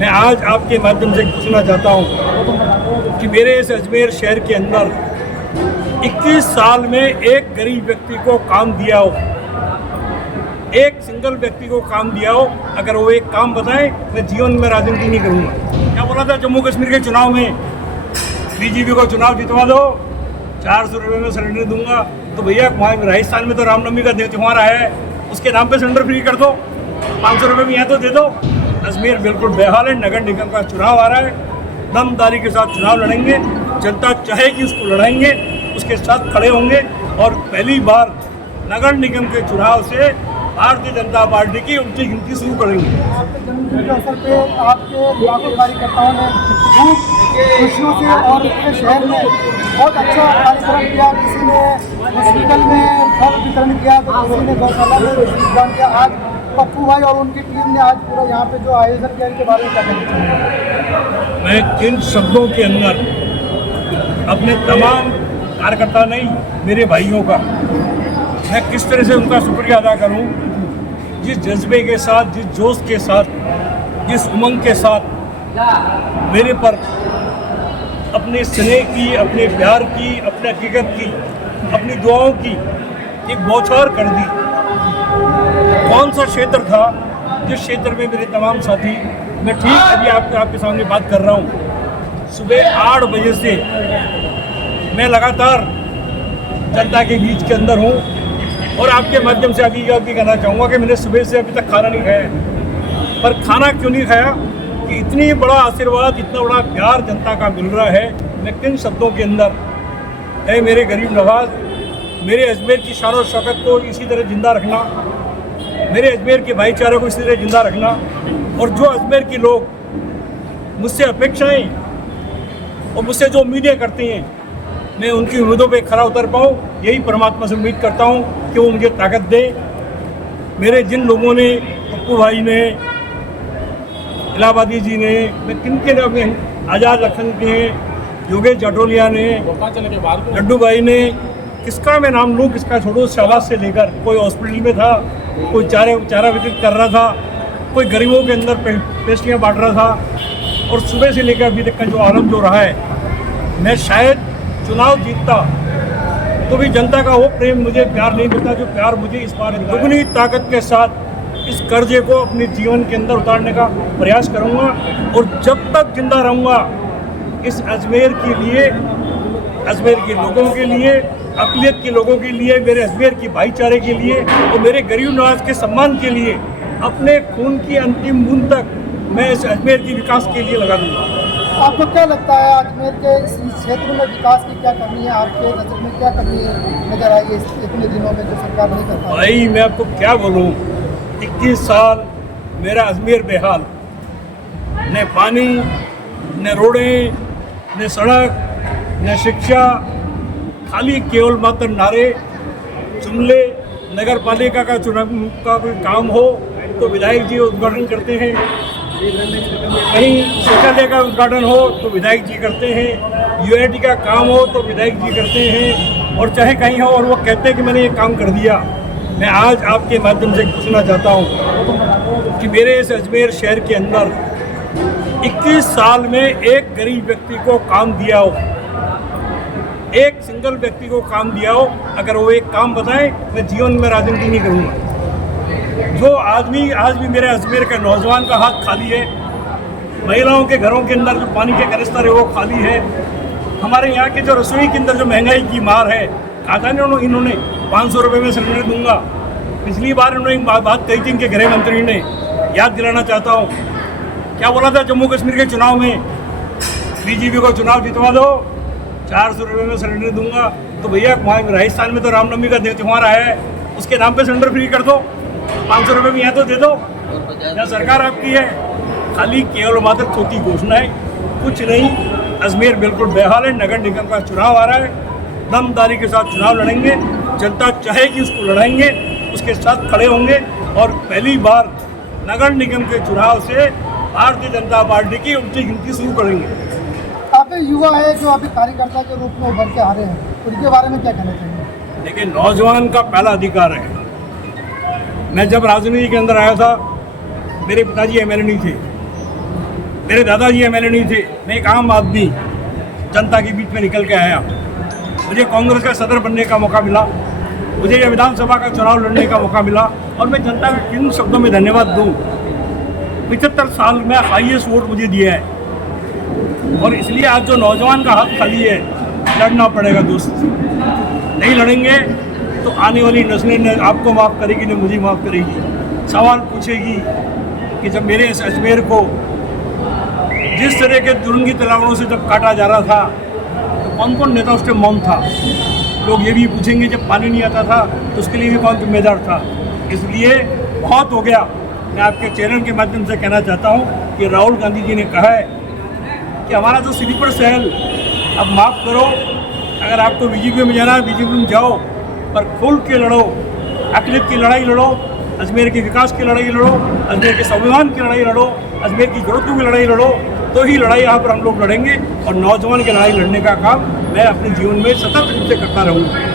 मैं आज आपके माध्यम से पूछना चाहता हूँ कि मेरे इस अजमेर शहर के अंदर 21 साल में एक गरीब व्यक्ति को काम दिया हो, एक सिंगल व्यक्ति को काम दिया हो, अगर वो एक काम बताएं, मैं जीवन में राजनीति नहीं करूँगा। क्या बोला था जम्मू कश्मीर के चुनाव में, बीजेपी को चुनाव जितवा दो, 400 रुपये में सिलेंडर दूंगा। तो भैया वहाँ राजस्थान में तो रामनवमी का त्यौहार आया है, उसके नाम पे सिलेंडर फ्री कर दो, 500 रुपये में यहाँ तो दे दो। अजमेर बिल्कुल बेहाल है। नगर निगम का चुनाव आ रहा है, दमदारी के साथ चुनाव लड़ेंगे, जनता चाहेगी उसको लड़ाएंगे, उसके साथ खड़े होंगे। और पहली बार नगर निगम के चुनाव से भारतीय जनता पार्टी की उल्टी गिनती शुरू करेंगे। आपके जन्मदिन के अवसर पे आपके लाखों कार्यकर्ताओं ने खूब खुशियों से और पूरे शहर में बहुत अच्छा कार्यक्रम किया। किसी ने हॉस्पिटल में फल वितरण किया, तो किसी ने गौशाला में वितरण किया। आज पप्पू भाई और उनकी टीम ने आज पूरा यहाँ पे जो आयोजन किया, इनके बारे में क्या कहना चाहिए? मैं किन शब्दों के अंदर अपने तमाम कार्यकर्ता नहीं, मेरे भाइयों का मैं किस तरह से उनका शुक्रिया अदा करूं, जिस जज्बे के साथ, जिस जोश के साथ, जिस उमंग के साथ मेरे पर अपने स्नेह की, अपने प्यार की, अपने हकीकत की, अपनी दुआओं की एक बौछार कर दी। कौन सा क्षेत्र था जिस क्षेत्र में मेरे तमाम साथी, मैं ठीक अभी आपके सामने बात कर रहा हूँ, सुबह 8 बजे से मैं लगातार जनता के बीच के अंदर हूँ। और आपके माध्यम से अभी यह भी कहना चाहूँगा कि मैंने सुबह से अभी तक खाना नहीं खाया। पर खाना क्यों नहीं खाया कि इतनी बड़ा आशीर्वाद, इतना बड़ा प्यार जनता का मिल रहा है। मैं किन शब्दों के अंदर है मेरे गरीब नवाज, मेरे अजमेर की शान और शौकत को इसी तरह जिंदा रखना, मेरे अजमेर के भाईचारे को इसी तरह जिंदा रखना। और जो अजमेर के लोग मुझसे अपेक्षाएं और मुझसे जो उम्मीदें करते हैं, मैं उनकी उम्मीदों पे खरा उतर पाऊँ, यही परमात्मा से उम्मीद करता हूँ कि वो मुझे ताकत दे। मेरे जिन लोगों ने, पप्पू भाई ने, इलाहाबादी जी ने, मैं किनके ने, आज़ाद लखन के, योगेश जाटोलिया ने, लड्डू भाई ने, किसका मैं नाम लूँ किसका छोड़ूं, शहबाज से लेकर कोई हॉस्पिटल में था, कोई चारा वितरित कर रहा था, कोई गरीबों के अंदर पेस्ट्रियाँ बांट रहा था। और सुबह से लेकर अभी तक का जो आलम जो रहा है, मैं शायद चुनाव जीतता तो भी जनता का वो प्रेम, मुझे प्यार नहीं मिलता जो प्यार मुझे इस बार दुगनी ताकत के साथ इस कर्जे को अपने जीवन के अंदर उतारने का प्रयास करूंगा। और जब तक जिंदा रहूंगा इस अजमेर के लिए, अजमेर के लोगों के लिए, अक़लियत के लोगों के लिए, मेरे अजमेर की भाईचारे के लिए और मेरे गरीब नवाज के सम्मान के लिए अपने खून की अंतिम बूंद तक मैं इस अजमेर की विकास के लिए लगा दूंगा। आपको क्या लगता है अजमेर के इस क्षेत्र में विकास की क्या कमी है? आपके नजर में क्या कमी नजर आई है इतने दिनों में जो सरकार नहीं कर पाई? भाई मैं आपको क्या बोलूँ, 21 साल मेरा अजमेर बेहाल, न पानी, न रोडें, न सड़क, न शिक्षा, खाली केवल मात्र नारे, जुमले। नगर पालिका का चुनाव का कोई काम हो तो विधायक जी उद्घाटन करते हैं, कहीं शौचालय का उद्घाटन हो तो विधायक जी करते हैं, यूआईडी का काम हो तो विधायक जी करते हैं, और चाहे कहीं हो और वो कहते हैं कि मैंने ये काम कर दिया। मैं आज आपके माध्यम से पूछना चाहता हूँ कि मेरे इस अजमेर शहर के अंदर 21 साल में एक गरीब व्यक्ति को काम दिया हो, एक सिंगल व्यक्ति को काम दिया हो, अगर वो एक काम बताएं, मैं जीवन में राजनीति नहीं करूँगा। जो आदमी आज भी मेरे अजमेर के नौजवान का हाथ खाली है, महिलाओं के घरों के अंदर जो पानी के कनिस्तर है वो खाली है, हमारे यहाँ के जो रसोई के अंदर जो महंगाई की मार है, कहा था इन्होंने 500 रुपये में सिलेंडर दूंगा। पिछली बार इन्होंने एक बात कही थी इनके गृह मंत्री ने, याद दिलाना चाहता हूँ, क्या बोला था जम्मू कश्मीर के चुनाव में, बीजेपी को चुनाव जितवा दो, 400 रुपये में सिलेंडर दूंगा। तो भैया वहाँ राजस्थान में तो रामनवमी का त्यौहार आया है, उसके नाम पे सिलेंडर फ्री कर दो, 500 रुपये में यहाँ तो दे दो। यहाँ सरकार आपकी है, खाली केवल मात्र छोटी घोषणा है, कुछ नहीं। अजमेर बिल्कुल बेहाल है। नगर निगम का चुनाव आ रहा है, दमदारी के साथ चुनाव लड़ेंगे, जनता चाहेगी उसको लड़ाएंगे, उसके साथ खड़े होंगे। और पहली बार नगर निगम के चुनाव से भारतीय जनता पार्टी की उल्टी गिनती शुरू करेंगे। काफी युवा है जो अभी कार्यकर्ता के रूप में उभर के आ रहे हैं, उनके बारे में क्या कहना चाहिए? देखिए, नौजवान का पहला अधिकार है। मैं जब राजनीति के अंदर आया था, मेरे पिताजी एमएलए नहीं थे, मेरे दादाजी एमएलए नहीं थे, मैं एक आम आदमी जनता के बीच में निकल के आया। मुझे कांग्रेस का सदर बनने का मौका मिला, मुझे यह विधानसभा का चुनाव लड़ने का मौका मिला और मैं जनता को किन शब्दों में धन्यवाद दूँ। 75 साल में हाईएस्ट वोट मुझे दिया है और इसलिए आज जो नौजवान का हाथ खाली है, लड़ना पड़ेगा दोस्त। नहीं लड़ेंगे तो आने वाली नस्लें न आपको माफ़ करेगी न मुझे माफ़ करेगी। सवाल पूछेगी कि जब मेरे इस अजमेर को जिस तरह के दुरंगी तलवारों से जब काटा जा रहा था तो कौन कौन नेता उस टाइम मौन था। लोग ये भी पूछेंगे जब पानी नहीं आता था तो उसके लिए भी कौन जिम्मेदार था। इसलिए बहुत हो गया। मैं आपके चैनल के माध्यम से कहना चाहता हूँ कि राहुल गांधी जी ने कहा है कि हमारा जो स्लीपर सेल, अब माफ़ करो, अगर आपको बीजेपी में जाना है बीजेपी में जाओ, पर खुल के लड़ो, अक़लियत की लड़ाई लड़ो, अजमेर के विकास की लड़ाई लड़ो, अजमेर के संविधान की लड़ाई लड़ो, अजमेर की जरूरतों की लड़ाई लड़ो, तो ही लड़ाई यहाँ पर हम लोग लड़ेंगे। और नौजवान की लड़ाई लड़ने का काम मैं अपने जीवन में सतत रूप से करता रहूँगा।